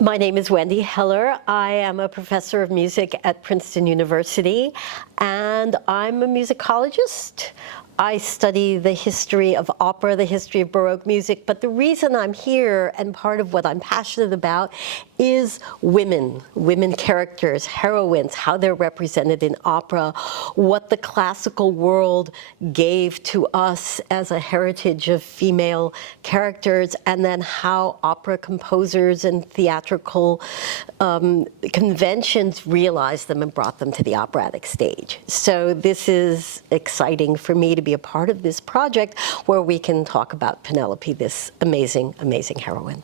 My name is Wendy Heller. I am a professor of music at Princeton University, and I'm a musicologist. I study the history of opera, the history of Baroque music, but the reason I'm here and part of what I'm passionate about is women characters, heroines, how they're represented in opera, what the classical world gave to us as a heritage of female characters, and then how opera composers and theatrical conventions realized them and brought them to the operatic stage. So this is exciting for me to be a part of this project where we can talk about Penelope, this amazing, amazing heroine.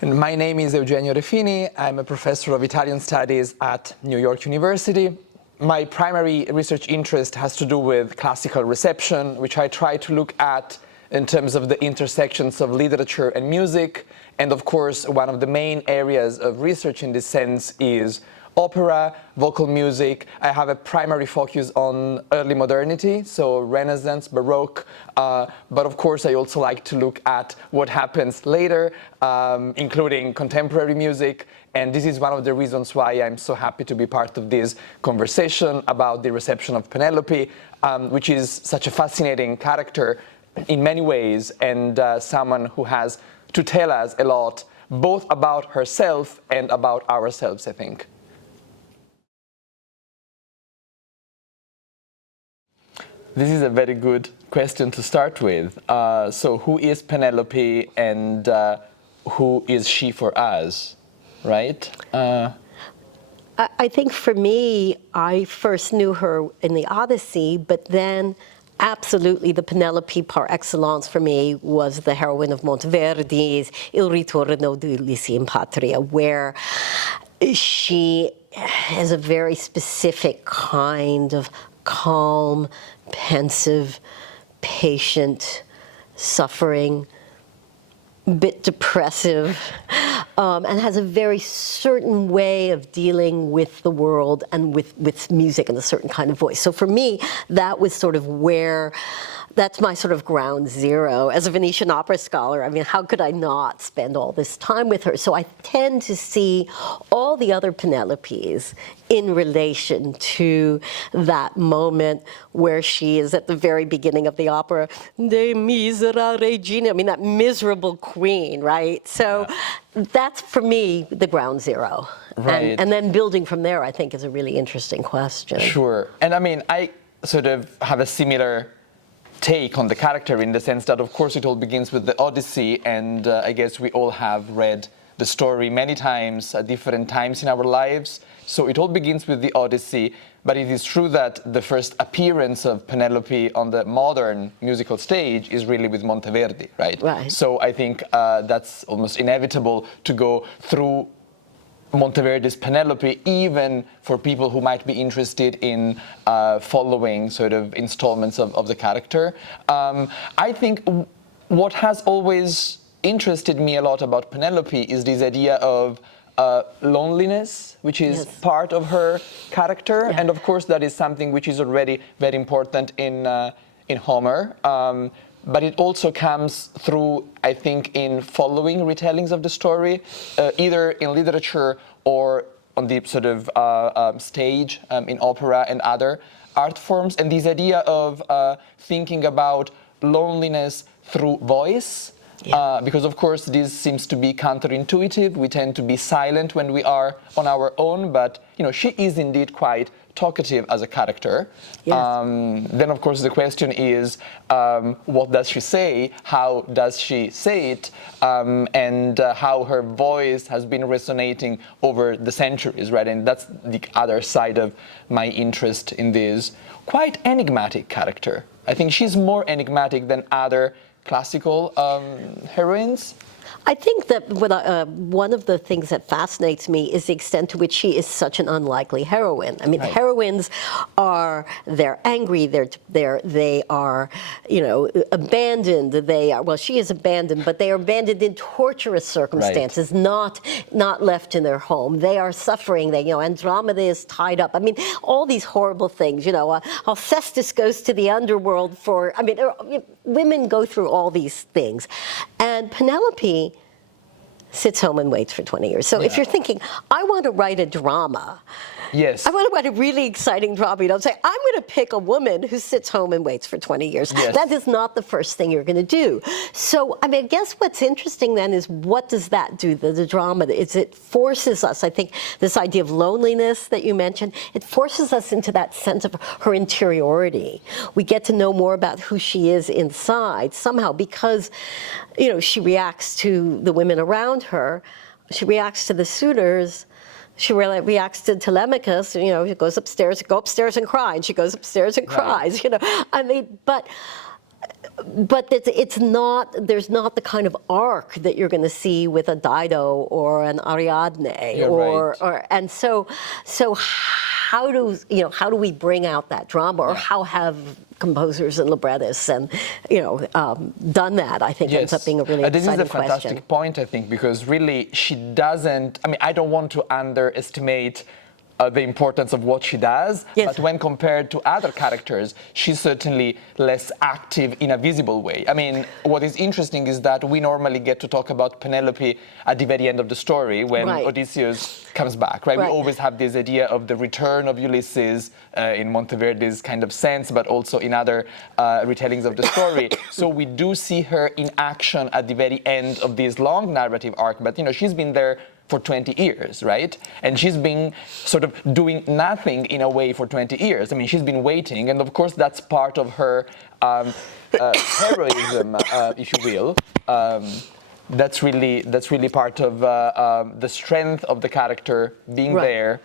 And my name is Eugenio Refini. I'm a professor of Italian studies at New York University. My primary research interest has to do with classical reception, which I try to look at in terms of the intersections of literature and music. And of course, one of the main areas of research in this sense is opera, vocal music. I have a primary focus on early modernity, so Renaissance, Baroque, but of course I also like to look at what happens later, including contemporary music, and this is one of the reasons why I'm so happy to be part of this conversation about the reception of Penelope, which is such a fascinating character in many ways, and someone who has to tell us a lot, both about herself and about ourselves, I think. This is a very good question to start with. So who is Penelope and who is she for us, right? I think for me, I first knew her in the Odyssey, but then absolutely the Penelope par excellence for me was the heroine of Monteverdi's Il ritorno di Ulysses in Patria, where she has a very specific kind of calm, pensive, patient, suffering, bit depressive, and has a very certain way of dealing with the world and with music and a certain kind of voice. So for me, that was sort of where, that's my sort of ground zero. As a Venetian opera scholar, I mean, how could I not spend all this time with her? So I tend to see all the other Penelopes in relation to that moment where she is at the very beginning of the opera, De misera regina, I mean, that miserable queen, right? So that's, for me, the ground zero. Right. And then building from there, I think, is a really interesting question. Sure. And I mean, I sort of have a similar take on the character in the sense that, of course, it all begins with the Odyssey, and I guess we all have read the story many times at different times in our lives. So it all begins with the Odyssey, but it is true that the first appearance of Penelope on the modern musical stage is really with Monteverdi, right? Right. So I think that's almost inevitable to go through Monteverdi's Penelope, even for people who might be interested in following sort of installments of the character. I think what has always interested me a lot about Penelope is this idea of loneliness, which is part of her character, and of course that is something which is already very important in Homer. But it also comes through, I think, in following retellings of the story, either in literature or on the sort of stage, in opera and other art forms. And this idea of thinking about loneliness through voice, because of course this seems to be counterintuitive. We tend to be silent when we are on our own, but you know, she is indeed quite talkative as a character. Yes. Then of course the question is, what does she say? How does she say it? And how her voice has been resonating over the centuries, right? And that's the other side of my interest in this quite enigmatic character. I think she's more enigmatic than other classical heroines. I think that one of the things that fascinates me is the extent to which she is such an unlikely heroine. I mean, right. Heroines they're angry, they are, you know, abandoned. They are, well, she is abandoned, but they are abandoned in torturous circumstances, right. not left in their home. They are suffering. They, you know, Andromeda is tied up. I mean, all these horrible things. You know, Alcestis goes to the underworld for. I mean, women go through all these things, and Penelope sits home and waits for 20 years. So if you're thinking, I want to write a drama, Yes. I want to write a really exciting drama. You don't say, I'm going to pick a woman who sits home and waits for 20 years. Yes. That is not the first thing you're going to do. So, I mean, I guess what's interesting then is what does that do, the drama? It forces us, I think, this idea of loneliness that you mentioned, it forces us into that sense of her interiority. We get to know more about who she is inside somehow because, you know, she reacts to the women around her. She reacts to the suitors. She really reacts to Telemachus, you know, she goes upstairs, go upstairs and cry, and she goes upstairs and cries, you know. I mean, but it's not, there's not the kind of arc that you're going to see with a Dido or an Ariadne. You're right. And so how do we bring out that drama, or how have composers and librettists and, you know, done that, I think ends up being a really this exciting is a fantastic question. point, I think, because really she doesn't, I mean, I don't want to underestimate the importance of what she does, but when compared to other characters, she's certainly less active in a visible way. I mean, what is interesting is that we normally get to talk about Penelope at the very end of the story when Odysseus comes back, right? We always have this idea of the return of Ulysses in Monteverdi's kind of sense, but also in other retellings of the story. So we do see her in action at the very end of this long narrative arc, but, you know, she's been there for 20 years, right? And she's been sort of doing nothing in a way for 20 years. I mean, she's been waiting, and of course that's part of her heroism, if you will. That's really part of the strength of the character, being there,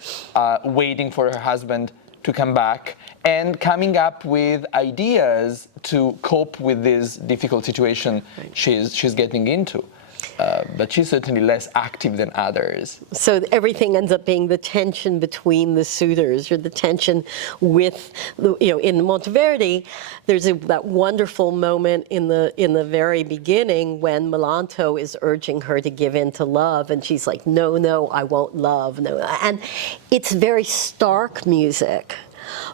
waiting for her husband to come back, and coming up with ideas to cope with this difficult situation she's getting into. But she's certainly less active than others. So everything ends up being the tension between the suitors, or the tension with, you know, in Monteverdi, there's that wonderful moment in the very beginning when Melanto is urging her to give in to love, and she's like, no, I won't love, no. And it's very stark music.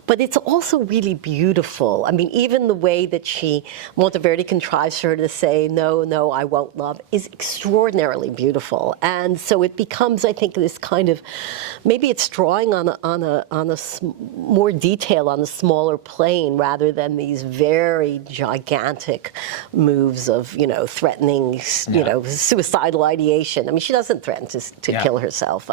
But it's also really beautiful. I mean, even the way that Monteverdi contrives for her to say, no, I won't love, is extraordinarily beautiful. And so it becomes, I think, this kind of, maybe it's drawing more detail on a smaller plane rather than these very gigantic moves of, you know, threatening, you know, suicidal ideation. I mean, she doesn't threaten to kill herself.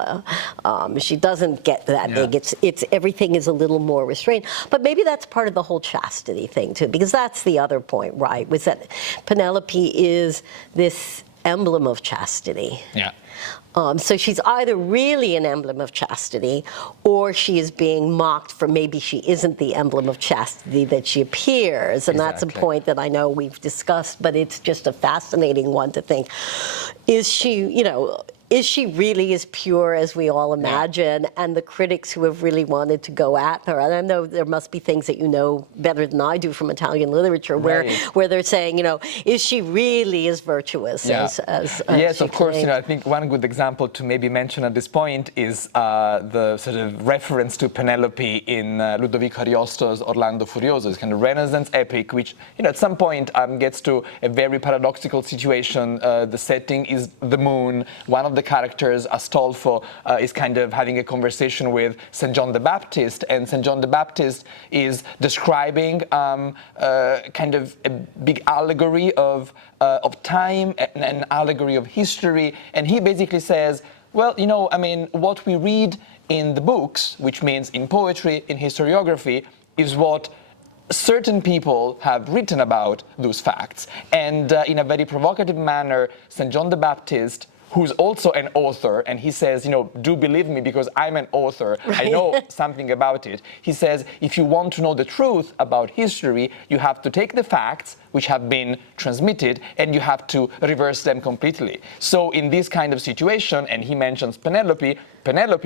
She doesn't get that big. It's everything is a little more restrained. But maybe that's part of the whole chastity thing too, because that's the other point, right? Was that Penelope is this emblem of chastity. Yeah. So she's either really an emblem of chastity, or she is being mocked for maybe she isn't the emblem of chastity that she appears. And that's a point that I know we've discussed, but it's just a fascinating one to think. Is she really as pure as we all imagine? And the critics who have really wanted to go at her, and I know there must be things that you know better than I do from Italian literature, where they're saying, you know, is she really as virtuous as yes, she of course. claims? You know, I think one good example to maybe mention at this point is the sort of reference to Penelope in Ludovico Ariosto's Orlando Furioso. It's kind of Renaissance epic, which, you know, at some point gets to a very paradoxical situation. The setting is the moon. One of the characters, Astolfo, is kind of having a conversation with St. John the Baptist, and St. John the Baptist is describing kind of a big allegory of time, an allegory of history, and he basically says, well, you know, I mean, what we read in the books, which means in poetry, in historiography, is what certain people have written about those facts. And in a very provocative manner, St. John the Baptist, who's also an author, and he says, you know, do believe me because I'm an author, I know something about it. He says, if you want to know the truth about history, you have to take the facts which have been transmitted and you have to reverse them completely. So in this kind of situation, and he mentions Penelope,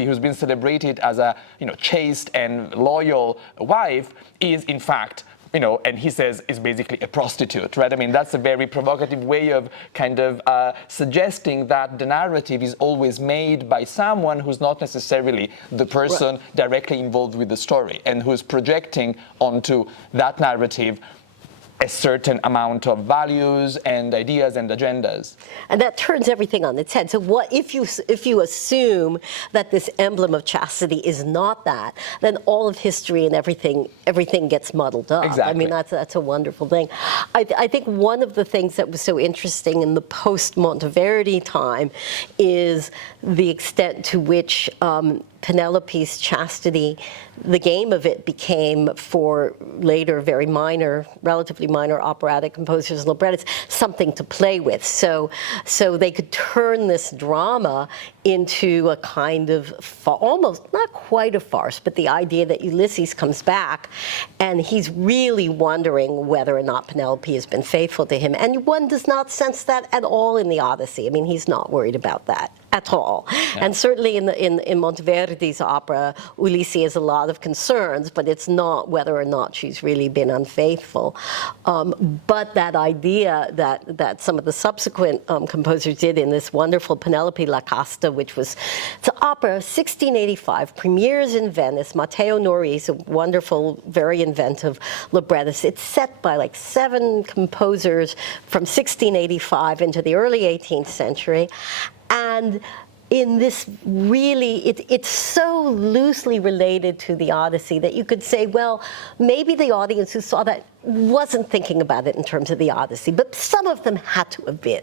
who's been celebrated as a, you know, chaste and loyal wife, is in fact, you know, and he says is basically a prostitute, right? I mean, that's a very provocative way of kind of suggesting that the narrative is always made by someone who's not necessarily the person directly involved with the story, and who's projecting onto that narrative a certain amount of values and ideas and agendas. And that turns everything on its head. So what if you assume that this emblem of chastity is not that, then all of history and everything gets muddled up. Exactly. I mean, that's a wonderful thing. I think one of the things that was so interesting in the post-Monteverdi time is the extent to which Penelope's chastity, the game of it became for later very minor, relatively minor operatic composers and librettists, something to play with. So they could turn this drama into a kind of almost, not quite a farce, but the idea that Ulysses comes back and he's really wondering whether or not Penelope has been faithful to him. And one does not sense that at all in the Odyssey. I mean, he's not worried about that at all. Yeah. And certainly in Monteverdi's opera, Ulysses has a lot of concerns, but it's not whether or not she's really been unfaithful. But that idea that some of the subsequent composers did in this wonderful Penelope La Casta, which was, it's an opera, 1685, premieres in Venice. Matteo Noris, a wonderful, very inventive librettist. It's set by like 7 composers from 1685 into the early 18th century. And in this really, it's so loosely related to the Odyssey that you could say, well, maybe the audience who saw that wasn't thinking about it in terms of the Odyssey, but some of them had to have been.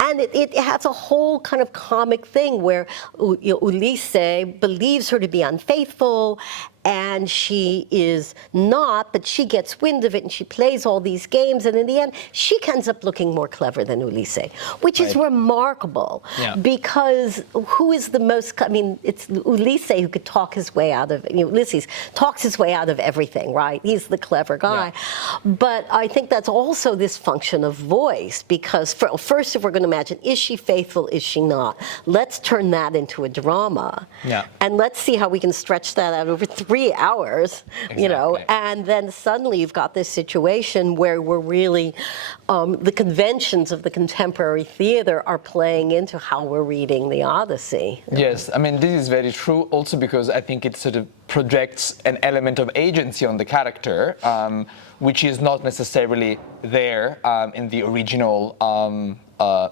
And it has a whole kind of comic thing where Ulysses believes her to be unfaithful, and she is not, but she gets wind of it and she plays all these games, and in the end, she ends up looking more clever than Ulysses, which is remarkable, because who is the most, I mean, it's Ulysses who could talk his way out of, Ulysses talks his way out of everything, right? He's the clever guy. But I think that's also this function of voice, because first, if we're going to imagine, is she faithful, is she not? Let's turn that into a drama. And let's see how we can stretch that out over 3 hours, and then suddenly you've got this situation where we're really, the conventions of the contemporary theater are playing into how we're reading the Odyssey. Yes, I mean, this is very true also because I think it sort of projects an element of agency on the character, which is not necessarily there in the original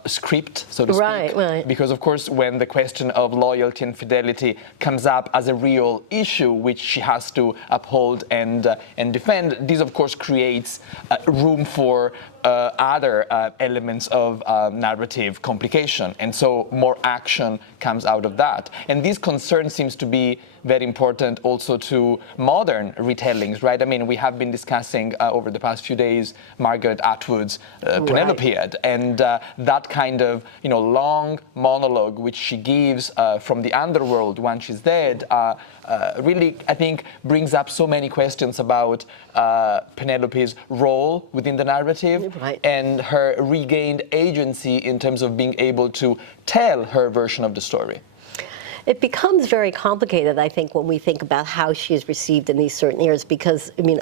script, so to speak. Right. Because, of course, when the question of loyalty and fidelity comes up as a real issue, which she has to uphold and defend, this, of course, creates room for other elements of narrative complication. And so more action comes out of that. And this concern seems to be very important also to modern retellings, right? I mean, we have been discussing over the past few days Margaret Atwood's Penelope, and that kind of long monologue which she gives from the underworld when she's dead really, I think, brings up so many questions about Penelope's role within the narrative and her regained agency in terms of being able to tell her version of the story. It becomes very complicated, I think, when we think about how she is received in these certain eras, because, I mean,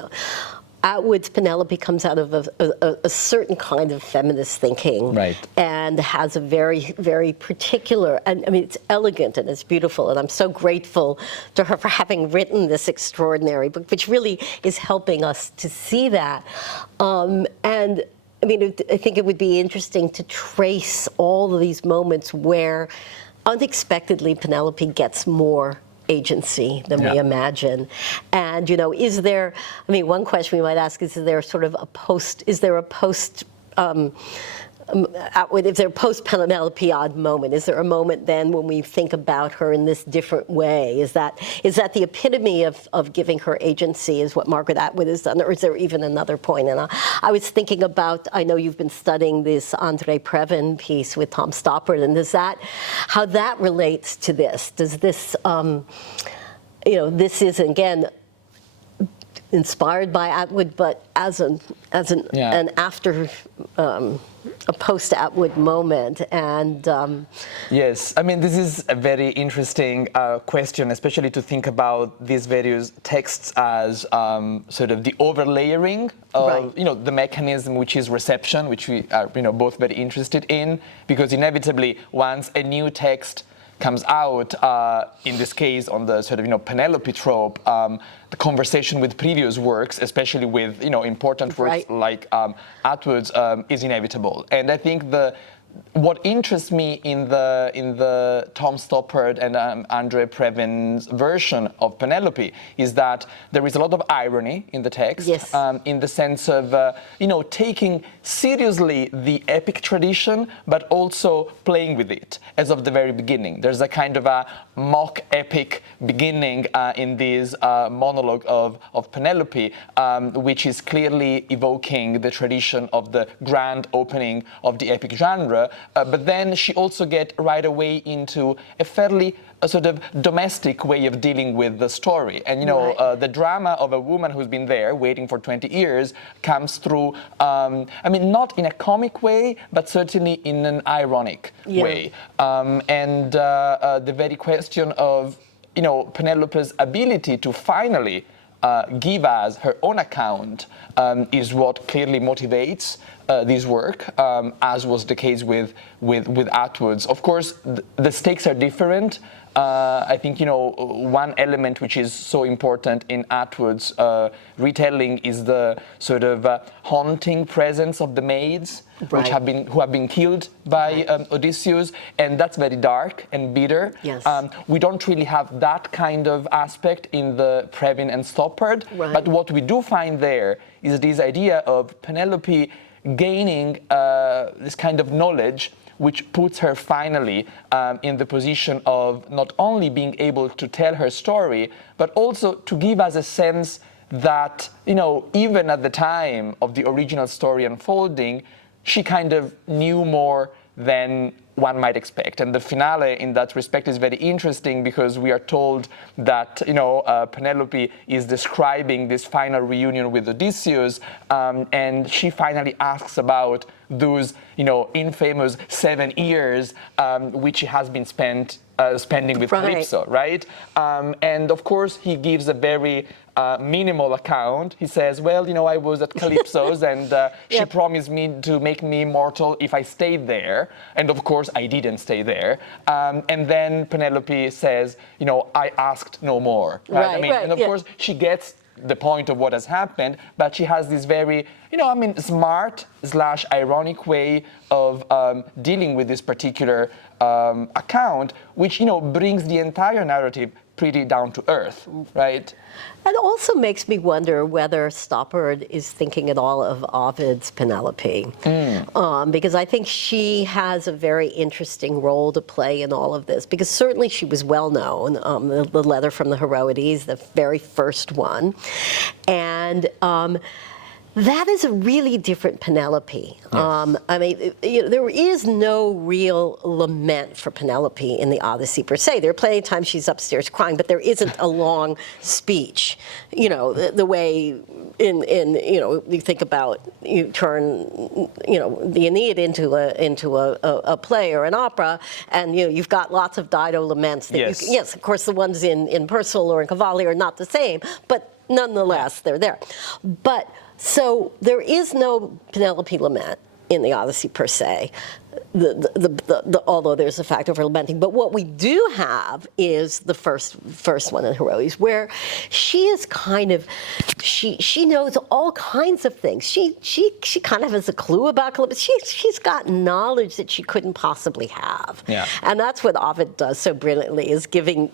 Atwood's Penelope comes out of a certain kind of feminist thinking, and has a very, very particular, and I mean, it's elegant and it's beautiful, and I'm so grateful to her for having written this extraordinary book, which really is helping us to see that. And I mean, I think it would be interesting to trace all of these moments where unexpectedly Penelope gets more agency than we imagine. And, is there, I mean, one question we might ask is there sort of a post, is there a post, if there a post-Penelopead moment, is there a moment then when we think about her in this different way? Is that the epitome of giving her agency is what Margaret Atwood has done, or is there even another point? And I was thinking about, I know you've been studying this Andre Previn piece with Tom Stoppard, and how that relates to this? Does this, this is, again, inspired by Atwood, but as an after, a post-Atwood moment, and yes, I mean, this is a very interesting question, especially to think about these various texts as sort of the overlayering of the mechanism which is reception, which we are both very interested in, because inevitably once a new text comes out, in this case on the sort of Penelope trope, the conversation with previous works, especially with important works like Atwood's, is inevitable. And I think what interests me in the Tom Stoppard and Andre Previn's version of Penelope is that there is a lot of irony in the text, yes. In the sense of taking seriously the epic tradition, but also playing with it as of the very beginning. There's a kind of a mock epic beginning in this monologue of Penelope, which is clearly evoking the tradition of the grand opening of the epic genre. But then she also gets right away into a fairly sort of domestic way of dealing with the story. And, the drama of a woman who's been there waiting for 20 years comes through, not in a comic way, but certainly in an ironic way. And the very question of, Penelope's ability to finally give us her own account is what clearly motivates this work, as was the case with Atwood's. Of course, the stakes are different. I think, one element which is so important in Atwood's retelling is the sort of haunting presence of the maids, who have been killed by Odysseus, and that's very dark and bitter. Yes. We don't really have that kind of aspect in the Previn and Stoppard, but what we do find there is this idea of Penelope gaining this kind of knowledge which puts her finally in the position of not only being able to tell her story, but also to give us a sense that, even at the time of the original story unfolding, she kind of knew more than one might expect. And the finale in that respect is very interesting because we are told that, Penelope is describing this final reunion with Odysseus, and she finally asks about those, infamous 7 years which she has been spending with Calypso, right? And of course, he gives a very minimal account. He says, well, I was at Calypso's and she promised me to make me immortal if I stayed there. And of course, I didn't stay there. And then Penelope says, I asked no more. Right? And of course, she gets the point of what has happened, but she has this very, smart / ironic way of dealing with this particular account, which, brings the entire narrative pretty down to earth, right? It also makes me wonder whether Stoppard is thinking at all of Ovid's Penelope, because I think she has a very interesting role to play in all of this, because certainly she was well known, the letter from the Heroides, the very first one, and that is a really different Penelope. Yes. There is no real lament for Penelope in the Odyssey per se. There are plenty of times she's upstairs crying, but there isn't a long speech. The way you think about, you turn, the Aeneid into a play or an opera, and you've got lots of Dido laments. That yes, of course, the ones in Percival or in Cavalli are not the same, but nonetheless, they're there. But so there is no Penelope lament in the Odyssey per se, although there's a fact of her lamenting. But what we do have is the first one in Heroides, where she is kind of, she knows all kinds of things. She kind of has a clue about Calypso. She's got knowledge that she couldn't possibly have. Yeah. And that's what Ovid does so brilliantly, is giving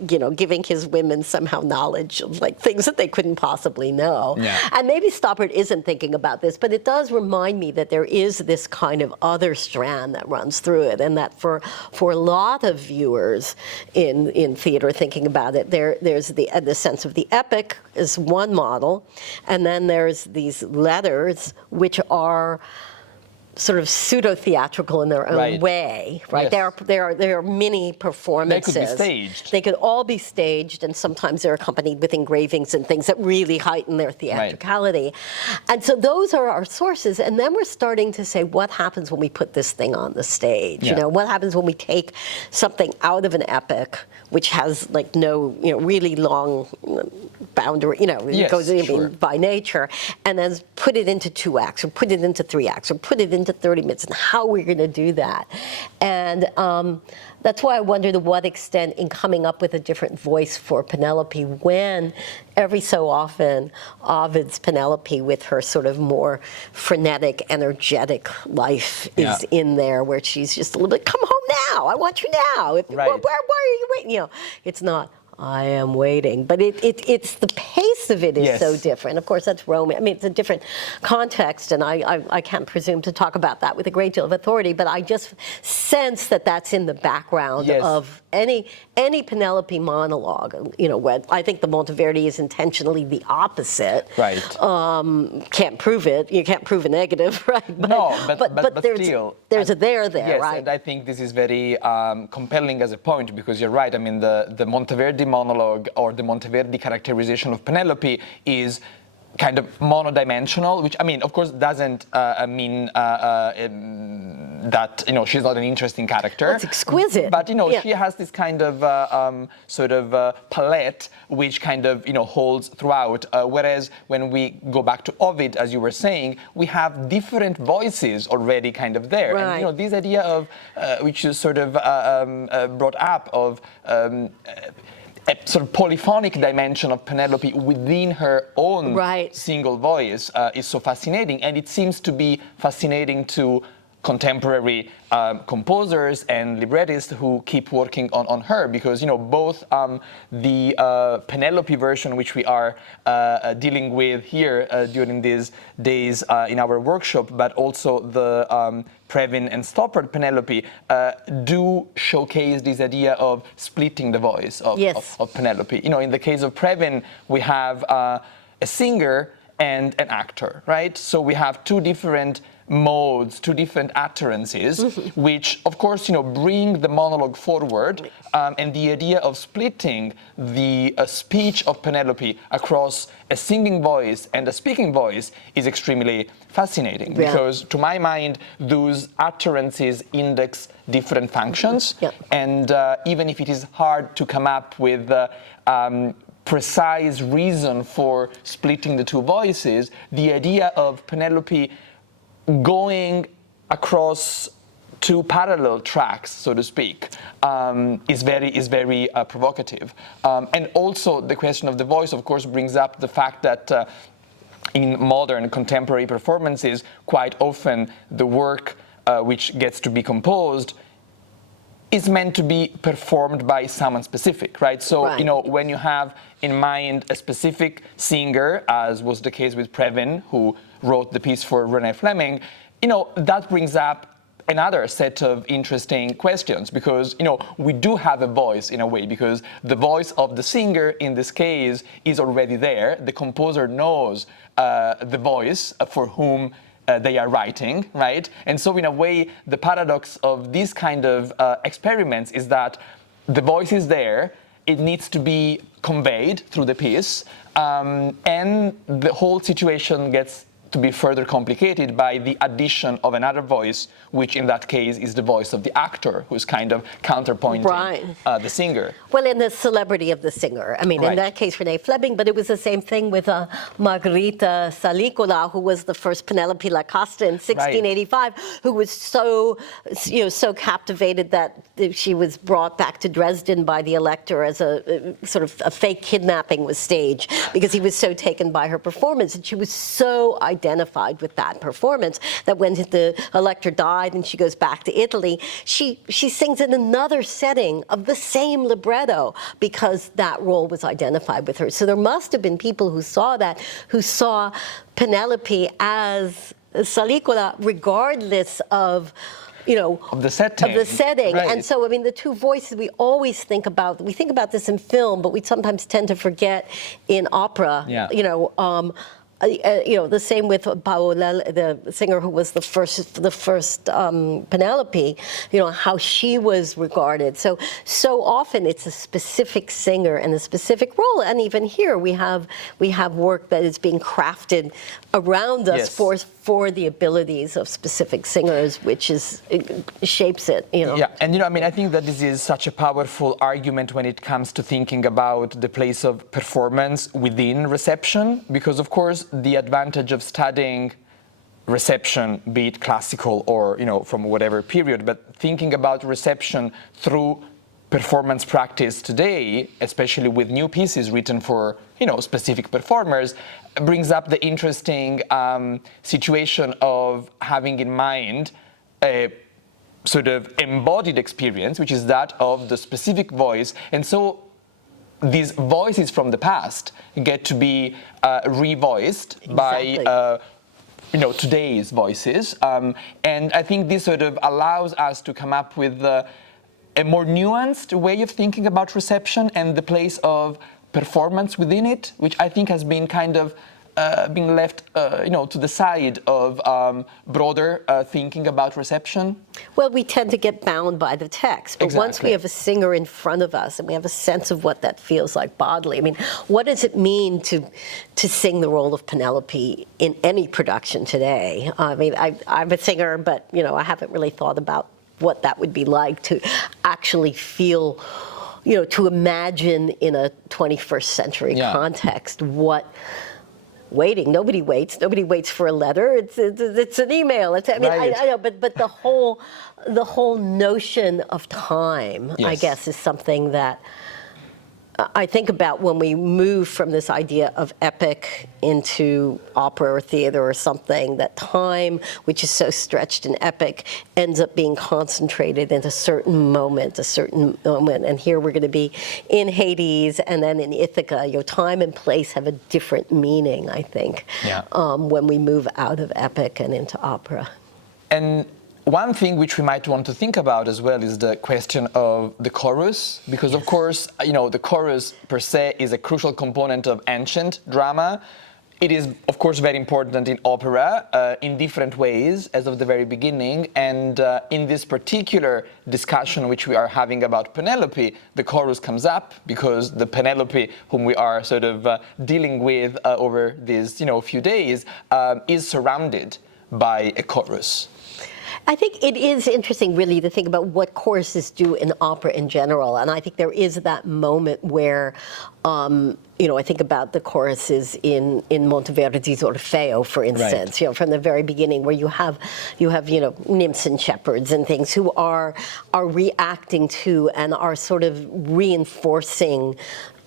his women somehow knowledge of like things that they couldn't possibly know. Yeah. And maybe Stoppard isn't thinking about this, but it does remind me that there is this kind of other strand that runs through it, and that for a lot of viewers in theater thinking about it, there's the sense of the epic is one model, and then there's these letters which are sort of pseudo-theatrical in their own way, right? Yes. They are mini performances. They could be staged. They could all be staged, and sometimes they're accompanied with engravings and things that really heighten their theatricality. Right. And so those are our sources, and then we're starting to say, what happens when we put this thing on the stage? Yeah. What happens when we take something out of an epic, which has like no, really long boundary, it Yes, goes sure. by nature, and then put it into 2 acts, or put it into 3 acts, or put it into 30 minutes, and how we're going to do that. And that's why I wonder to what extent, in coming up with a different voice for Penelope, when every so often Ovid's Penelope, with her sort of more frenetic, energetic life, is in there, where she's just a little bit, come home now, I want you now. Right. Why are you waiting? It's not, I am waiting. But it's the pace of it is so different. Of course, that's Roman. I mean, it's a different context, and I can't presume to talk about that with a great deal of authority, but I just sense that that's in the background of any Penelope monologue. When I think the Monteverdi is intentionally the opposite. Right. Can't prove it. You can't prove a negative, right? But still. There's a there, yes, right? And I think this is very compelling as a point, because you're right. I mean, the Monteverdi monologue, or the Monteverdi characterization of Penelope, is kind of monodimensional, which, I mean, of course, doesn't mean that she's not an interesting character. Well, it's exquisite. But she has this kind of palette which kind of holds throughout. Whereas when we go back to Ovid, as you were saying, we have different voices already kind of there. Right. And this idea of which you sort of brought up of a sort of polyphonic dimension of Penelope within her own single voice is so fascinating, and it seems to be fascinating to contemporary composers and librettists who keep working on her, because both the Penelope version, which we are dealing with here during these days in our workshop, but also the Previn and Stoppard Penelope do showcase this idea of splitting the voice of Penelope. In the case of Previn, we have a singer and an actor, right? So we have two different modes, two different utterances, which, of course, bring the monologue forward, and the idea of splitting the speech of Penelope across a singing voice and a speaking voice is extremely fascinating, because, to my mind, those utterances index different functions, and even if it is hard to come up with precise reason for splitting the two voices, the idea of Penelope going across two parallel tracks, so to speak, is very provocative. And also the question of the voice, of course, brings up the fact that in modern contemporary performances, quite often the work which gets to be composed is meant to be performed by someone specific, right? So, when you have in mind a specific singer, as was the case with Previn, who wrote the piece for Renée Fleming, that brings up another set of interesting questions, because, we do have a voice in a way, because the voice of the singer in this case is already there. The composer knows the voice for whom they are writing, right? And so in a way, the paradox of these kind of experiments is that the voice is there, it needs to be conveyed through the piece, and the whole situation gets to be further complicated by the addition of another voice, which in that case is the voice of the actor, who's kind of counterpointing the singer. Well, and the celebrity of the singer. I mean, in that case, Renée Fleming, but it was the same thing with Margherita Salicola, who was the first Penelope Lacosta in 1685, who was so captivated that she was brought back to Dresden by the Elector as a sort of a fake kidnapping was staged, because he was so taken by her performance, and she was so identified with that performance that when the Elector died and she goes back to Italy, she sings in another setting of the same libretto, because that role was identified with her. So there must have been people who saw that, who saw Penelope as Salicola, regardless of of the setting. Right. And so, I mean, the two voices we always think about this in film, but we sometimes tend to forget in opera, the same with Paola, the singer who was the first Penelope, how she was regarded. So often it's a specific singer and a specific role. And even here we have work that is being crafted around us for the abilities of specific singers, which shapes it. Yeah, and I think that this is such a powerful argument when it comes to thinking about the place of performance within reception, because of course the advantage of studying reception, be it classical or from whatever period, but thinking about reception through performance practice today, especially with new pieces written for specific performers, brings up the interesting situation of having in mind a sort of embodied experience, which is that of the specific voice. And so these voices from the past get to be revoiced by today's voices. And I think this sort of allows us to come up with a more nuanced way of thinking about reception and the place of performance within it, which I think has been kind of being left, to the side of broader thinking about reception. Well, we tend to get bound by the text, but once we have a singer in front of us and we have a sense of what that feels like bodily, what does it mean to sing the role of Penelope in any production today? I'm a singer, but I haven't really thought about what that would be like to actually feel, to imagine in a 21st century context what. Waiting. Nobody waits for a letter. It's an email. I know, but the whole notion of time, I guess, is something that I think about when we move from this idea of epic into opera or theater or something, that time, which is so stretched in epic, ends up being concentrated in a certain moment. And here we're going to be in Hades and then in Ithaca. Time and place have a different meaning, I think, when we move out of epic and into opera. And one thing which we might want to think about as well is the question of the chorus, because of course, the chorus per se is a crucial component of ancient drama. It is, of course, very important in opera in different ways as of the very beginning. And in this particular discussion which we are having about Penelope, the chorus comes up because the Penelope whom we are sort of dealing with over these few days is surrounded by a chorus. I think it is interesting, really, to think about what choruses do in opera in general. And I think there is that moment where, I think about the choruses in Monteverdi's Orfeo, for instance, from the very beginning, where you have nymphs and shepherds and things who are reacting to and are sort of reinforcing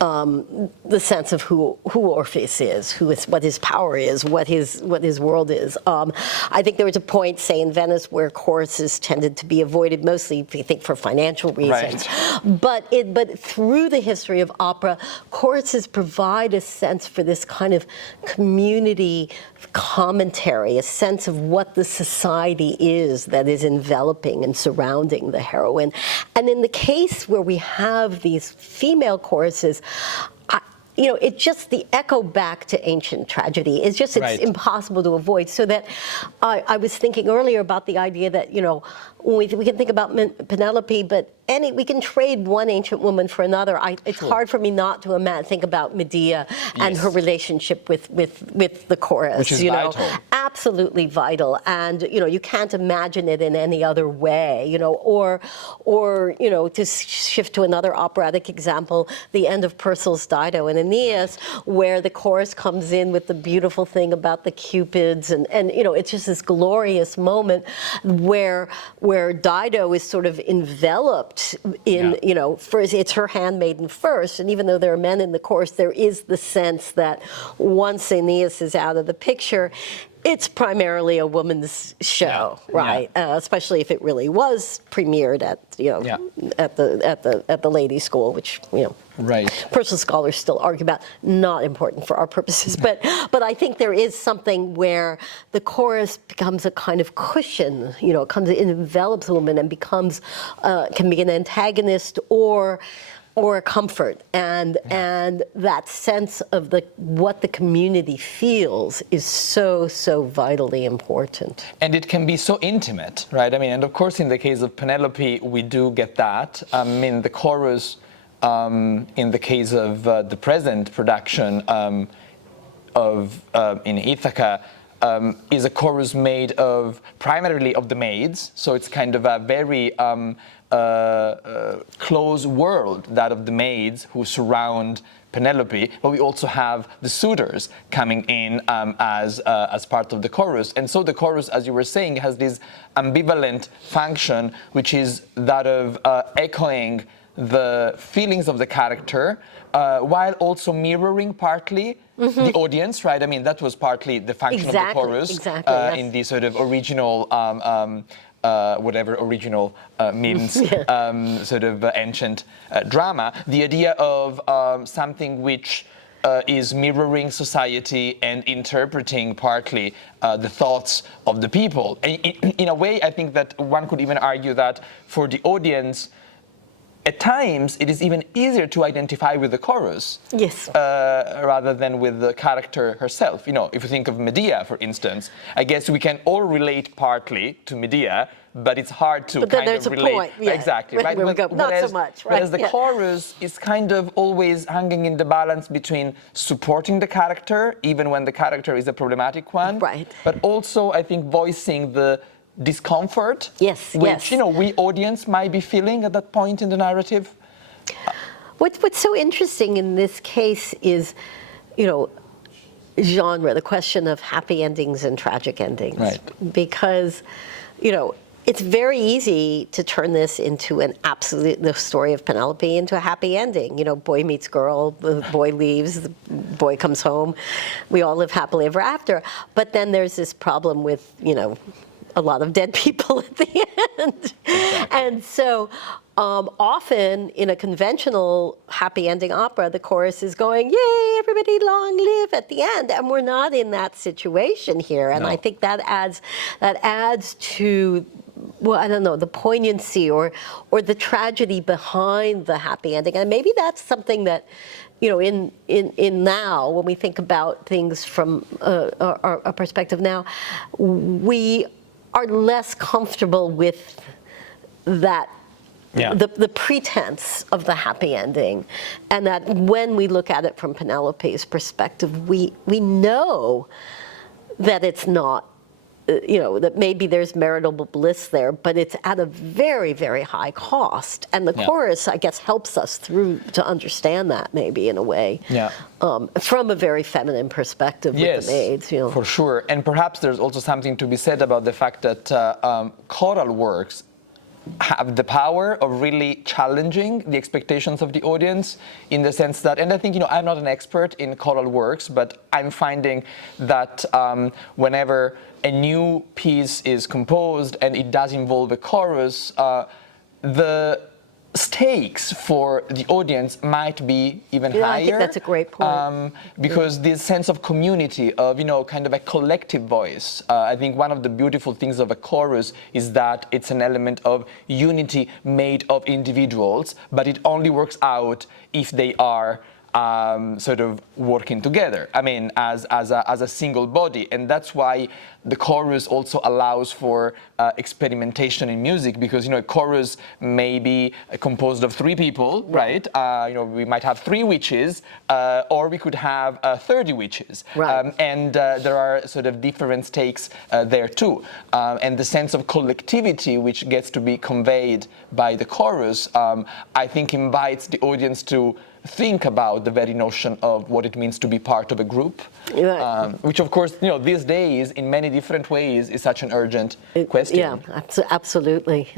the sense of who Orpheus is, what his power is, what his world is. I think there was a point, say, in Venice, where choruses tended to be avoided, mostly, I think, for financial reasons. But through the history of opera, choruses provide a sense for this kind of community commentary, a sense of what the society is that is enveloping and surrounding the heroine. And in the case where we have these female choruses, it's just the echo back to ancient tragedy. It's impossible to avoid. So that I was thinking earlier about the idea that, we can think about Penelope, but we can trade one ancient woman for another. It's hard for me not to think about Medea and her relationship with the chorus. Which is vital. Absolutely vital. And, you can't imagine it in any other way, or to shift to another operatic example, the end of Purcell's Dido and Aeneas, where the chorus comes in with the beautiful thing about the Cupids. And it's just this glorious moment where Dido is sort of enveloped in, first, it's her handmaiden first, and even though there are men in the chorus, there is the sense that once Aeneas is out of the picture, it's primarily a woman's show, right? Especially if it really was premiered at the ladies' school, which personal scholars still argue about, not important for our purposes. But I think there is something where the chorus becomes a kind of cushion. It envelops a woman and becomes can be an antagonist or or a comfort, and that sense of what the community feels is so vitally important. And it can be so intimate, right? I mean, and of course, in the case of Penelope, we do get that. I mean, the chorus, in the case of the present production in Ithaca, is a chorus made of primarily of the maids, so it's kind of a very close world, that of the maids who surround Penelope, but we also have the suitors coming in as part of the chorus. And so the chorus, as you were saying, has this ambivalent function, which is that of echoing the feelings of the character, while also mirroring partly the audience, right? I mean, that was partly the function of the chorus yes. in the sort of original whatever original means, sort of ancient drama, the idea of something which is mirroring society and interpreting partly the thoughts of the people. In a way, I think that one could even argue that for the audience, at times, it is even easier to identify with the chorus rather than with the character herself. You know, if you think of Medea, for instance, I guess we can all relate partly to Medea, but it's hard to kind of relate. Point. Exactly, right? Where we go, not so much, right? Whereas the chorus is kind of always hanging in the balance between supporting the character, even when the character is a problematic one, but also, I think, voicing the discomfort, which you know we audience might be feeling at that point in the narrative. What's so interesting in this case is, you know, genre, the question of happy endings and tragic endings, because, you know, it's very easy to turn this into the story of Penelope into a happy ending. You know, boy meets girl, the boy leaves, the boy comes home, we all live happily ever after. But then there's this problem with, you know, a lot of dead people at the end. And so often in a conventional happy ending opera, the chorus is going, yay, everybody long live at the end. And we're not in that situation here. And I think that adds to, well, I don't know, the poignancy or the tragedy behind the happy ending. And maybe that's something that, you know, in now, when we think about things from our perspective now, we are less comfortable with that, the pretense of the happy ending, and that when we look at it from Penelope's perspective, we know that it's not, you know, that maybe there's marital bliss there, but it's at a very, very high cost. And the chorus, I guess, helps us through to understand that maybe in a way, from a very feminine perspective with the maids. You know. For sure. And perhaps there's also something to be said about the fact that choral works have the power of really challenging the expectations of the audience, in the sense that, and I think, you know, I'm not an expert in choral works, but I'm finding that whenever a new piece is composed and it does involve a chorus, the stakes for the audience might be even higher. I think that's a great point. Because this sense of community, of, you know, kind of a collective voice. I think one of the beautiful things of a chorus is that it's an element of unity made of individuals, but it only works out if they are sort of working together. I mean, as a single body, and that's why the chorus also allows for experimentation in music, because, you know, a chorus may be composed of 3 people, right? You know, we might have 3 witches, or we could have 30 witches, and there are sort of different stakes there too, and the sense of collectivity which gets to be conveyed by the chorus, I think, invites the audience to think about the very notion of what it means to be part of a group, which, of course, you know, these days in many different ways is such an urgent question. Yeah, absolutely.